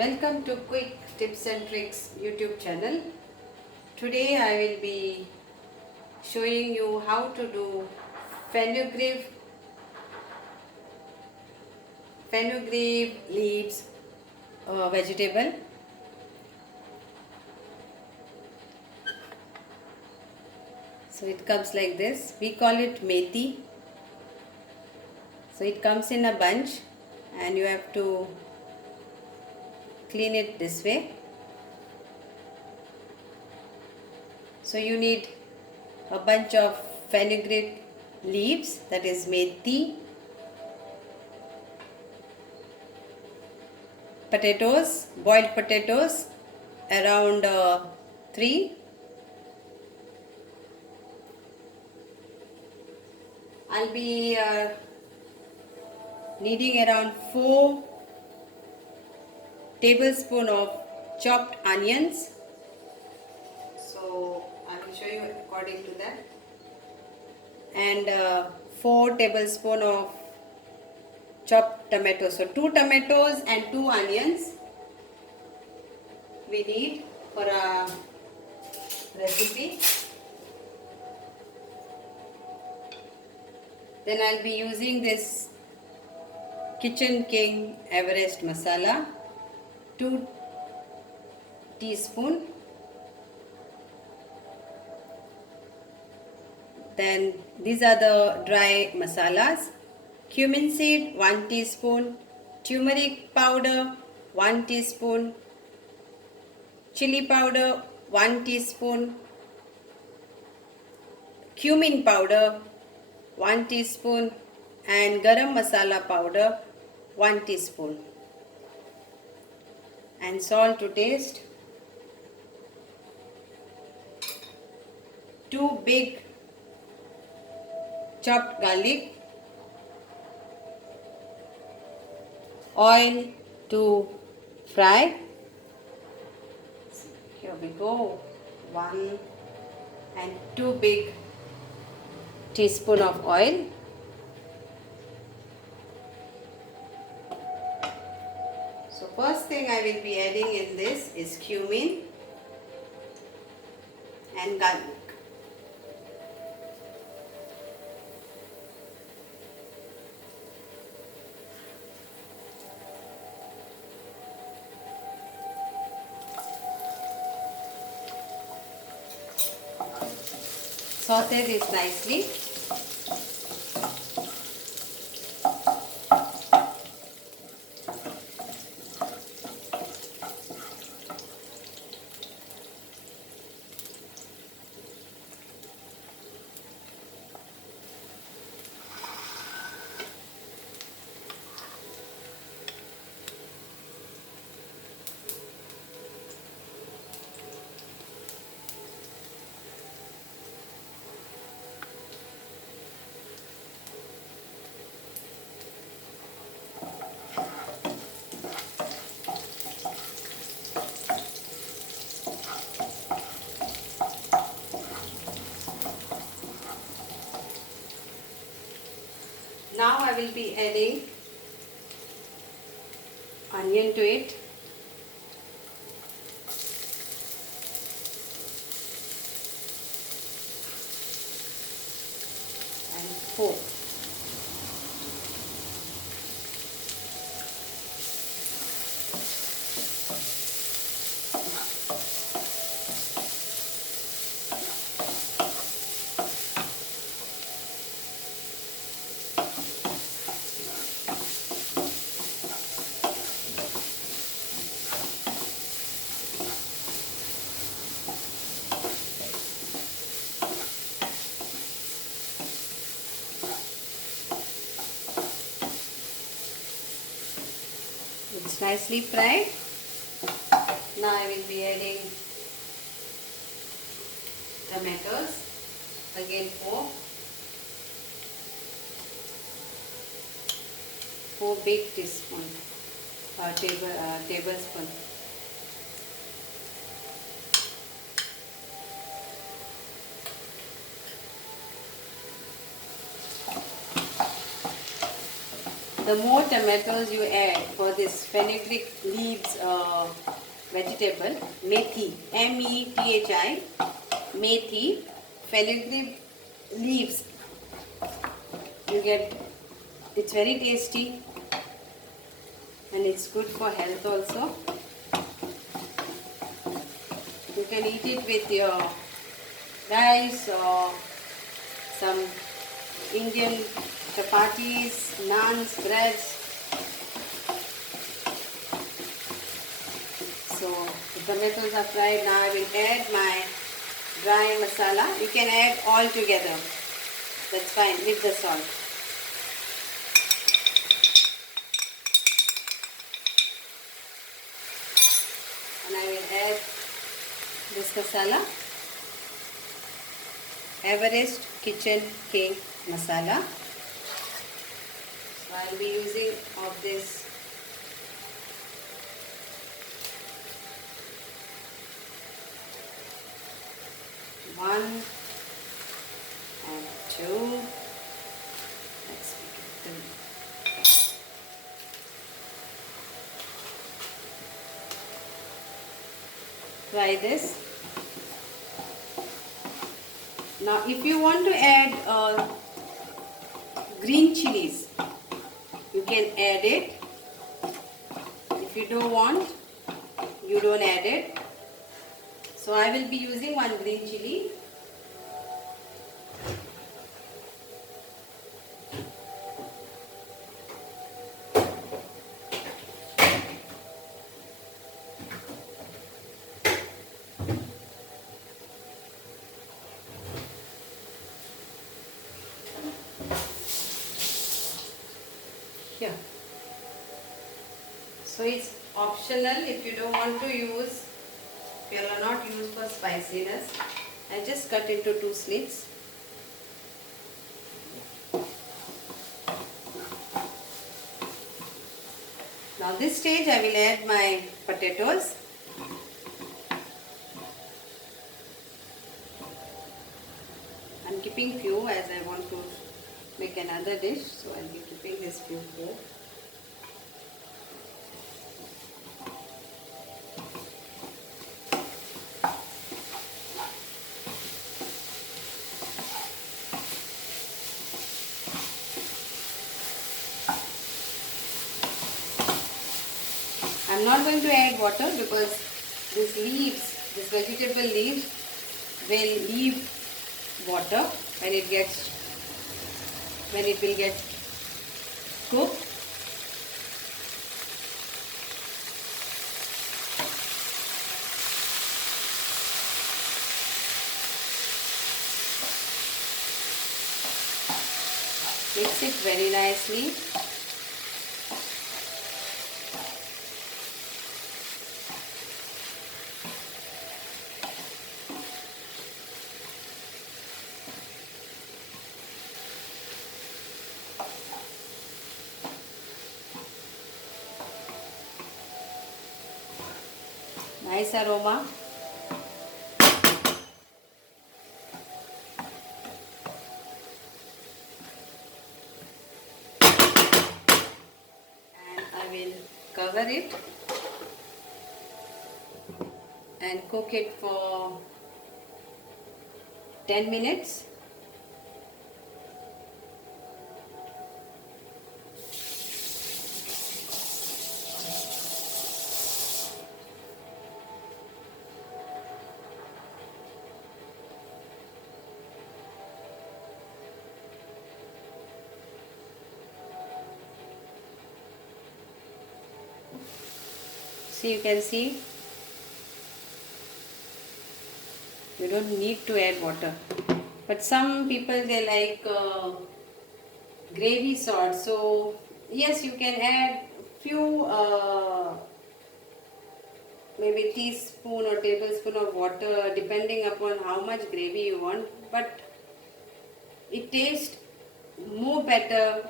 Welcome to Quick Tips and Tricks YouTube channel. Today I will be showing you how to do fenugreek leaves vegetable. So it comes like this. We call it methi. So it comes in a bunch and you have to clean it this way. So you need a bunch of fenugreek leaves, that is methi, potatoes, boiled potatoes, around 3. I'll be needing around 4 tablespoons of chopped onions. So I will show you according to that. And 4 tablespoons of chopped tomatoes. So 2 tomatoes and 2 onions we need for a recipe. Then I'll be using this Kitchen King Everest masala, 2 teaspoons. Then these are the dry masalas: cumin seed 1 teaspoon, turmeric powder 1 teaspoon, chili powder 1 teaspoon, cumin powder 1 teaspoon, and garam masala powder 1 teaspoon, and salt to taste. 2 big chopped garlic, oil to fry. Here we go, 1 and 2 big teaspoon of oil. So first thing I will be adding in this is cumin and garlic. Saute this nicely. Now I will be adding onion to it. And pork. It's nicely fried. Now I will be adding tomatoes. Again 4 big tablespoon. the more tomatoes you add for this fenugreek leaves vegetable, methi, methi, methi, fenugreek leaves, you get, it's very tasty and it's good for health also. You can eat it with your rice or some Indian chapatis, naans, breads. So the tomatoes are fried. Now I will add my dry masala. You can add all together. That's fine with the salt. And I will add this masala. Everest Kitchen King masala. So I'll be using of this one and two. Let's make it three. Try this. Now if you want to add green chilies, you can add it. If you don't want, you don't add it. So I will be using one green chili. Here. So it's optional if you don't want to use, if you are not used for spiciness. I just cut into 2 slits. Now this stage I will add my potatoes. I'm keeping few as I want to make another dish, so I'll be keeping this few here. I'm not going to add water because these leaves, this vegetable leaves will leave water when it will get cooked. Mix it very nicely. Nice aroma. And I will cover it and cook it for 10 minutes. So you can see you don't need to add water, but some people they like gravy sort, so yes, you can add few maybe teaspoon or tablespoon of water depending upon how much gravy you want, but it tastes more better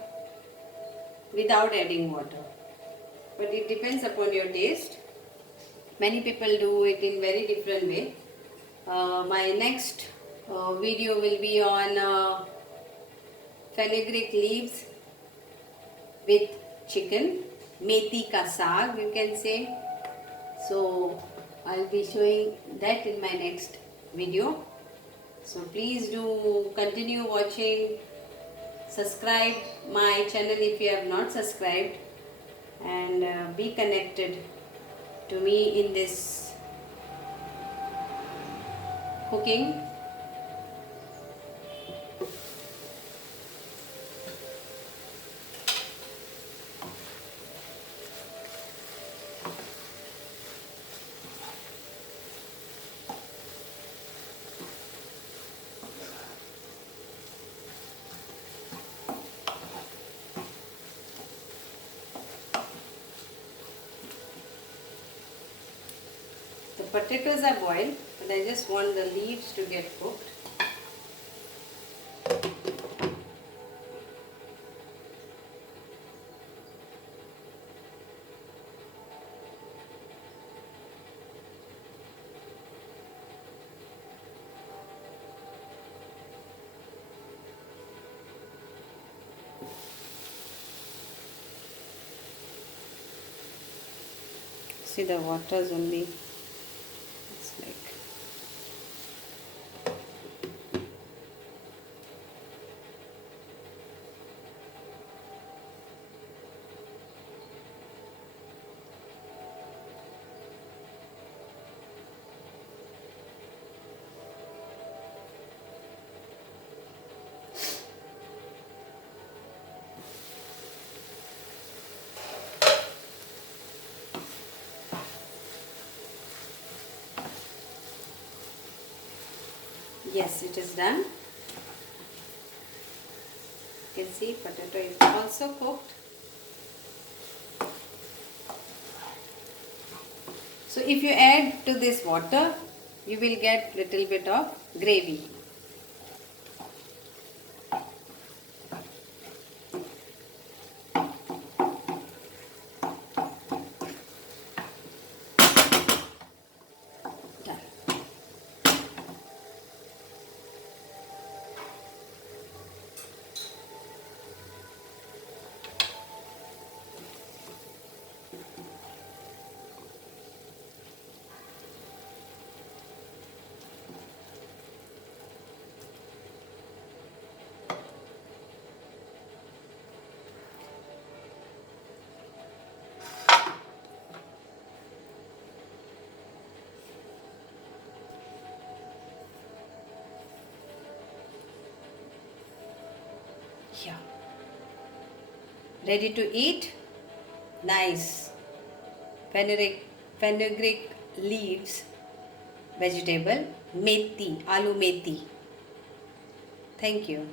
without adding water, but it depends upon your taste. Many people do it in very different way. My next video will be on fenugreek leaves with chicken, methi ka saag you can say. So I'll be showing that in my next video. So please do continue watching. Subscribe my channel if you have not subscribed, and be connected to me in this cooking. The potatoes are boiled, but I just want the leaves to get cooked. See, the water's only, it's like, yes, it is done. You can see potato is also cooked. So if you add to this water, you will get little bit of gravy. Done. Yeah. Ready to eat? Nice. Fenugreek leaves vegetable, methi, aloo methi. Thank you.